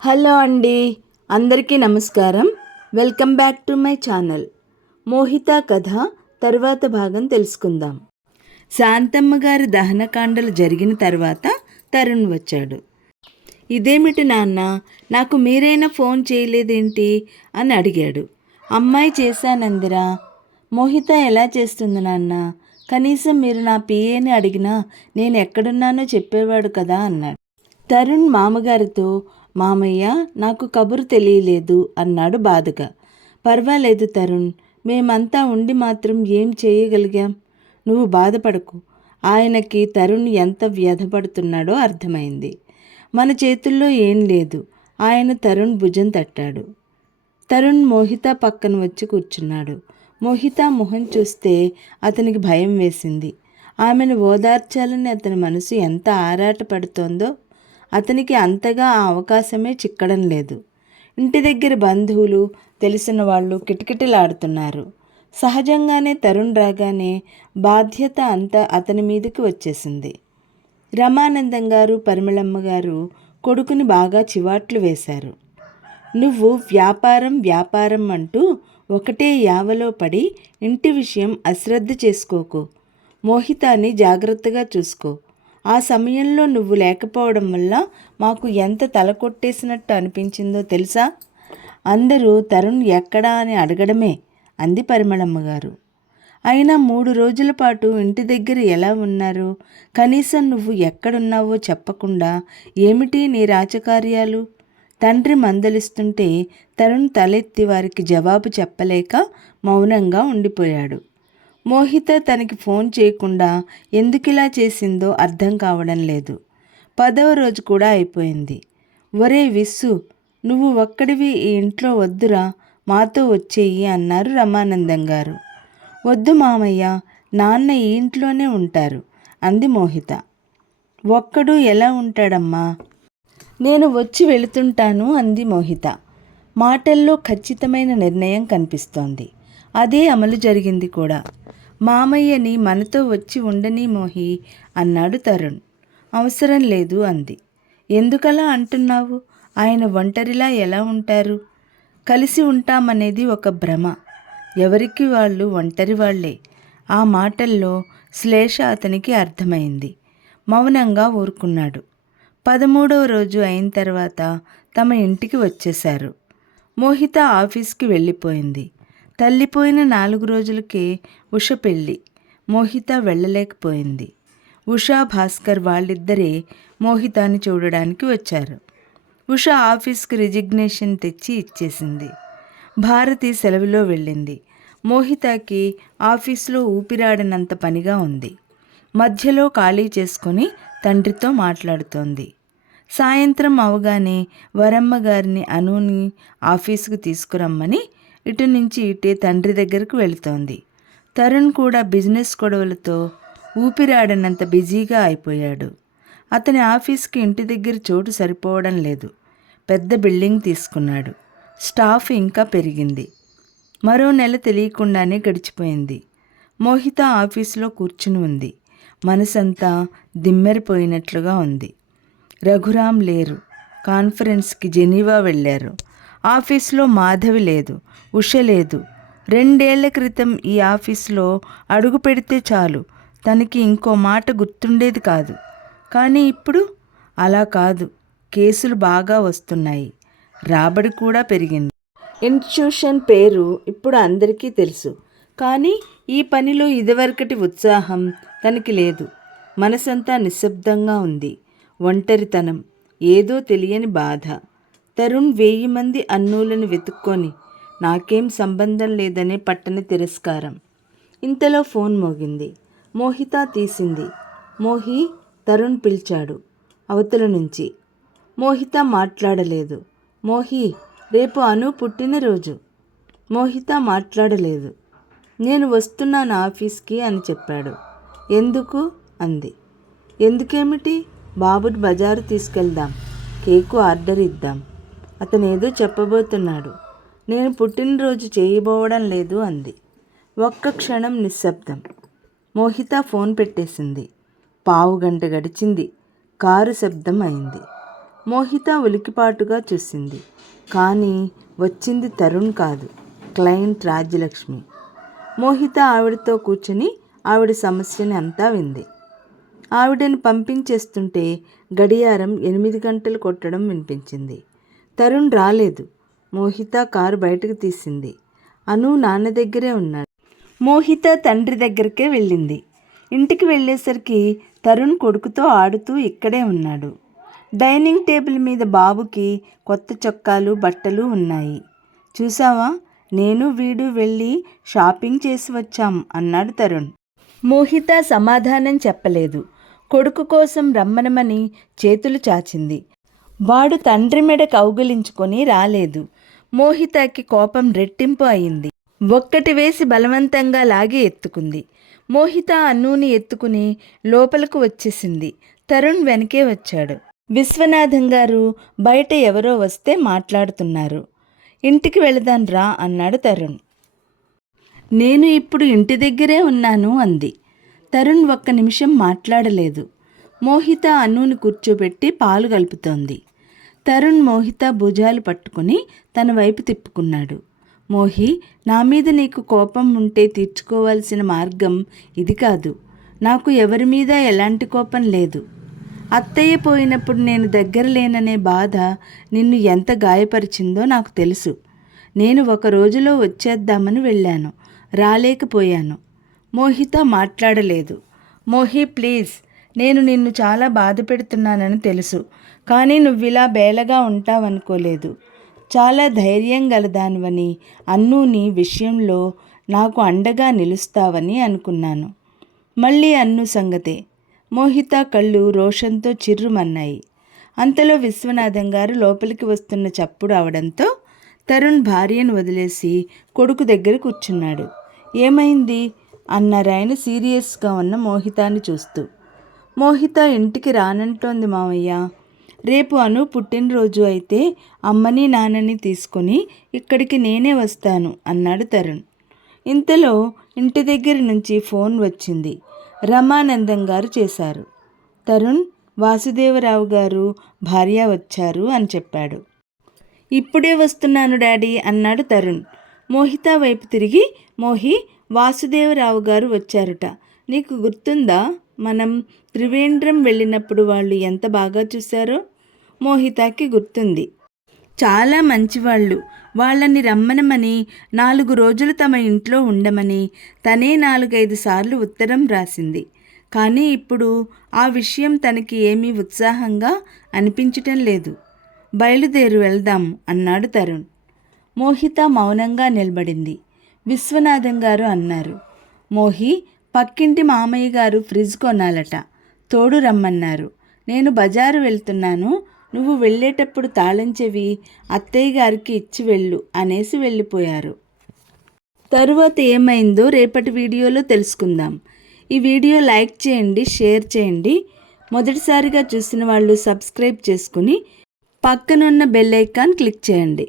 Hello అండి అందరికీ నమస్కారం. Welcome back to my channel. Mohita కథ తరువాత భాగం తెలుసుకుందాం. శాంతమ్మ గారి దహనకాండలు జరిగిన తర్వాత తరుణ్ వచ్చాడు. ఇదేమిటి నాన్న నాకు మీరైనా ఫోన్ చేయలేదేంటి? అని అడిగాడు. అమ్మాయి చేశానందిరా. మోహిత ఎలా చేస్తుంది నాన్న? కనీసం మీరు నా పిఏని అడిగినా నేను ఎక్కడున్నానో చెప్పేవాడు కదా అన్నాడు. తరుణ్ మామగారితో మామయ్య నాకు కబురు తెలియలేదు అన్నాడు బాధగా. పర్వాలేదు తరుణ్ మేమంతా ఉండి మాత్రం ఏం చేయగలిగాం? నువ్వు బాధపడకు. ఆయనకి తరుణ్ ఎంత వ్యధపడుతున్నాడో అర్థమైంది. మన చేతుల్లో ఏం లేదు. ఆయన తరుణ్ భుజం తట్టాడు. తరుణ్ మోహిత పక్కన వచ్చి కూర్చున్నాడు. మోహిత మొహం చూస్తే అతనికి భయం వేసింది. ఆమెను ఓదార్చాలని అతని మనసు ఎంత ఆరాటపడుతోందో అతనికి అంతగా ఆ అవకాశమే చిక్కడం లేదు. ఇంటి దగ్గర బంధువులు తెలిసిన వాళ్ళు కిటకిటలాడుతున్నారు. సహజంగానే తరుణ్ రాగానే బాధ్యత అంతా అతని మీదకి వచ్చేసింది. రమానందం గారు పరిమళమ్మ గారు కొడుకుని బాగా చివాట్లు వేశారు. నువ్వు వ్యాపారం వ్యాపారం అంటూ ఒకటే యావలో పడి ఇంటి విషయం అశ్రద్ధ చేసుకోకు. మోహితాన్ని జాగ్రత్తగా చూసుకో. ఆ సమయంలో నువ్వు లేకపోవడం వల్ల మాకు ఎంత తల కొట్టేసినట్టు అనిపించిందో తెలుసా? అందరూ తరుణ్ ఎక్కడా అని అడగడమే అంది పరిమళమ్మ గారు అయినా మూడు రోజుల పాటు ఇంటి దగ్గర ఎలా ఉన్నారు? కనీసం నువ్వు ఎక్కడున్నావో చెప్పకుండా ఏమిటి నీ రాజకార్యాలు? తండ్రి మందలిస్తుంటే తరుణ్ తలెత్తి వారికి జవాబు చెప్పలేక మౌనంగా ఉండిపోయాడు. మోహిత తనకి ఫోన్ చేయకుండా ఎందుకిలా చేసిందో అర్థం కావడం లేదు. పదవ రోజు కూడా అయిపోయింది. ఒరే విస్సు నువ్వు ఒక్కడివి ఈ ఇంట్లో వద్దురా మాతో వచ్చేయి అన్నారు రమానందం గారు. వద్దు మామయ్య నాన్న ఈ ఇంట్లోనే ఉంటారు అంది మోహిత. ఒక్కడు ఎలా ఉంటాడమ్మా? నేను వచ్చి వెళుతుంటాను అంది మోహిత. మాటల్లో ఖచ్చితమైన నిర్ణయం కనిపిస్తోంది. అదే అమలు జరిగింది కూడా. మామయ్యని మనతో వచ్చి ఉండని మోహి అన్నాడు తరుణ్. అవసరం లేదు అంది. ఎందుకలా అంటున్నావు? ఆయన ఒంటరిలా ఎలా ఉంటారు? కలిసి ఉంటామనేది ఒక భ్రమ. ఎవరికి వాళ్ళు ఒంటరి వాళ్ళే ఆ మాటల్లో శ్లేష అతనికి అర్థమైంది. మౌనంగా ఊరుకున్నాడు. పదమూడవ రోజు అయిన తర్వాత తమ ఇంటికి వచ్చేశారు. మోహిత ఆఫీస్కి వెళ్ళిపోయింది. తల్లిపోయిన నాలుగు రోజులకే ఉష పెళ్ళి. మోహిత వెళ్ళలేకపోయింది. ఉషా భాస్కర్ వాళ్ళిద్దరే మోహితాని చూడడానికి వచ్చారు. ఉష ఆఫీస్కి రిజిగ్నేషన్ తెచ్చి ఇచ్చేసింది. భారతి సెలవులో వెళ్ళింది. మోహితకి ఆఫీస్లో ఊపిరాడినంత పనిగా ఉంది. మధ్యలో ఖాళీ చేసుకొని తండ్రితో మాట్లాడుతోంది. సాయంత్రం అవగానే వరమ్మ గారిని అనుని ఆఫీసుకు తీసుకురమ్మని ఇటు నుంచి ఇటే తండ్రి దగ్గరకు వెళుతోంది. తరుణ్ కూడా బిజినెస్ గొడవలతో ఊపిరాడనంత బిజీగా అయిపోయాడు. అతని ఆఫీస్కి ఇంటి దగ్గర చోటు సరిపోవడం లేదు. పెద్ద బిల్డింగ్ తీసుకున్నాడు. స్టాఫ్ ఇంకా పెరిగింది. మరో నెల తెలియకుండానే గడిచిపోయింది. మోహిత ఆఫీసులో కూర్చుని ఉంది. మనసంతా దిమ్మెరిపోయినట్లుగా ఉంది. రఘురాం లేరు. కాన్ఫరెన్స్కి జెనీవా వెళ్ళారు. ఆఫీస్లో మాధవి లేదు ఉష లేదు. రెండేళ్ళ క్రితం ఈ ఆఫీస్లో అడుగు పెడితే చాలు తనకి ఇంకో మాట గుర్తుండేది కాదు. కానీ ఇప్పుడు అలా కాదు కేసులు బాగా వస్తున్నాయి రాబడి కూడా పెరిగింది. ఇన్స్టిట్యూషన్ పేరు ఇప్పుడు అందరికీ తెలుసు కానీ ఈ పనిలో ఇదివరకటి ఉత్సాహం తనకి లేదు. మనసంతా నిశ్శబ్దంగా ఉంది ఒంటరితనం ఏదో తెలియని బాధ. తరుణ్ వెయ్యి మంది అన్నులను వెతుక్కొని నాకేం సంబంధం లేదనే పట్టని తిరస్కారం. ఇంతలో ఫోన్ మోగింది. మోహిత తీసింది. మోహి తరుణ్ పిలిచాడు. అవతల నుంచి. మోహిత మాట్లాడలేదు. మోహి రేపు అను పుట్టినరోజు. మోహిత మాట్లాడలేదు. నేను వస్తున్నాను ఆఫీస్కి అని చెప్పాడు. ఎందుకు? అంది. ఎందుకేమిటి? బాబుని బజారు తీసుకెళ్దాం. కేకు ఆర్డర్ ఇద్దాం. అతను ఏదో చెప్పబోతున్నాడు. నేను పుట్టినరోజు చేయబోవడం లేదు అంది. ఒక్క క్షణం నిశ్శబ్దం. మోహిత ఫోన్ పెట్టేసింది. పావు గంట గడిచింది. కారు శబ్దం అయింది. మోహిత ఉలికిపాటుగా చూసింది. కానీ వచ్చింది తరుణ్ కాదు క్లయింట్ రాజ్యలక్ష్మి. మోహిత ఆవిడతో కూర్చుని ఆవిడ సమస్యని అంతా వింది. ఆవిడని పంపించేస్తుంటే గడియారం ఎనిమిది గంటలు కొట్టడం వినిపించింది. తరుణ్ రాలేదు. మోహిత కారు బయటకు తీసింది. అను నాన్న దగ్గరే ఉన్నాడు. మోహిత తండ్రి దగ్గరికే వెళ్ళింది. ఇంటికి వెళ్ళేసరికి తరుణ్ కొడుకుతో ఆడుతూ ఇక్కడే ఉన్నాడు. డైనింగ్ టేబుల్ మీద బాబుకి కొత్త చొక్కాలు బట్టలు ఉన్నాయి. చూసావా నేను వీడు వెళ్ళి షాపింగ్ చేసి వచ్చాం అన్నాడు తరుణ్. మోహిత సమాధానం చెప్పలేదు. కొడుకు కోసం రమ్మనమని చేతులు చాచింది. వాడు తండ్రి మెడ కౌగులించుకొని రాలేదు. మోహితకి కోపం రెట్టింపు అయింది. ఒక్కటి వేసి బలవంతంగా లాగి ఎత్తుకుంది. మోహిత అన్నూని ఎత్తుకుని లోపలకు వచ్చేసింది. తరుణ్ వెనకే వచ్చాడు. విశ్వనాథం గారు బయట ఎవరో వస్తే మాట్లాడుతున్నారు. ఇంటికి వెళదాం రా అన్నాడు తరుణ్. నేను ఇప్పుడు ఇంటి దగ్గరే ఉన్నాను అంది. తరుణ్ ఒక్క నిమిషం మాట్లాడలేదు. మోహిత అన్నుని కూర్చోబెట్టి పాలు కలుపుతోంది. తరుణ్ మోహిత భుజాలు పట్టుకుని తన వైపు తిప్పుకున్నాడు. మోహి నా మీద నీకు కోపం ఉంటే తీర్చుకోవాల్సిన మార్గం ఇది కాదు. నాకు ఎవరి మీద ఎలాంటి కోపం లేదు. అత్తయ్య పోయినప్పుడు నేను దగ్గర లేననే బాధ నిన్ను ఎంత గాయపరిచిందో నాకు తెలుసు. నేను ఒక రోజులో వచ్చేద్దామని వెళ్ళాను. రాలేకపోయాను. మోహిత మాట్లాడలేదు. మోహి ప్లీజ్ నేను నిన్ను చాలా బాధ పెడుతున్నానని తెలుసు కానీ నువ్విలా బేలగా ఉంటావనుకోలేదు. చాలా ధైర్యం గలదానివని అన్నుని విషయంలో నాకు అండగా నిలుస్తావని అనుకున్నాను. మళ్ళీ అన్ను సంగతే. మోహిత కళ్ళు రోషంతో చిర్రుమన్నాయి. అంతలో విశ్వనాథం గారు లోపలికి వస్తున్న చప్పుడు అవడంతో తరుణ్ భార్యను వదిలేసి కొడుకు దగ్గర కూర్చున్నాడు. ఏమైంది? అన్నారాయన సీరియస్గా ఉన్న మోహితాన్ని చూస్తూ. మోహిత ఇంటికి రానంటోంది మావయ్య. రేపు అను పుట్టినరోజు అయితే అమ్మని నాన్నని తీసుకొని ఇక్కడికి నేనే వస్తాను అన్నాడు తరుణ్. ఇంతలో ఇంటి దగ్గర నుంచి ఫోన్ వచ్చింది. రమానందం గారు చేశారు. తరుణ్ వాసుదేవరావు గారు భార్య వచ్చారు అని చెప్పాడు. ఇప్పుడే వస్తున్నాను డాడీ అన్నాడు తరుణ్. మోహిత వైపు తిరిగి మోహి వాసుదేవరావు గారు వచ్చారుట. నీకు గుర్తుందా? మనం త్రివేంద్రం వెళ్ళినప్పుడు వాళ్ళు ఎంత బాగా చూశారో? మోహితకి గుర్తుంది. చాలా మంచివాళ్ళు. వాళ్ళని రమ్మనమని నాలుగు రోజులు తమ ఇంట్లో ఉండమని తనే నాలుగైదు సార్లు ఉత్తరం రాసింది. కానీ ఇప్పుడు ఆ విషయం తనకి ఏమీ ఉత్సాహంగా అనిపించటం లేదు. బయలుదేరు వెళ్దాం అన్నాడు తరుణ్. మోహిత మౌనంగా నిలబడింది. విశ్వనాథం గారు అన్నారు. మోహి పక్కింటి మామయ్య గారు ఫ్రిడ్జ్ కొనాలట. తోడు రమ్మన్నారు. నేను బజారు వెళ్తున్నాను. నువ్వు వెళ్ళేటప్పుడు తాళం చెవి అత్తయ్య గారికి ఇచ్చి వెళ్ళు అనేసి వెళ్ళిపోయారు. తరువాత ఏమైందో రేపటి వీడియోలో తెలుసుకుందాం. ఈ వీడియో లైక్ చేయండి షేర్ చేయండి. మొదటిసారిగా చూసిన వాళ్ళు సబ్స్క్రైబ్ చేసుకుని పక్కనున్న బెల్ ఐకాన్ క్లిక్ చేయండి.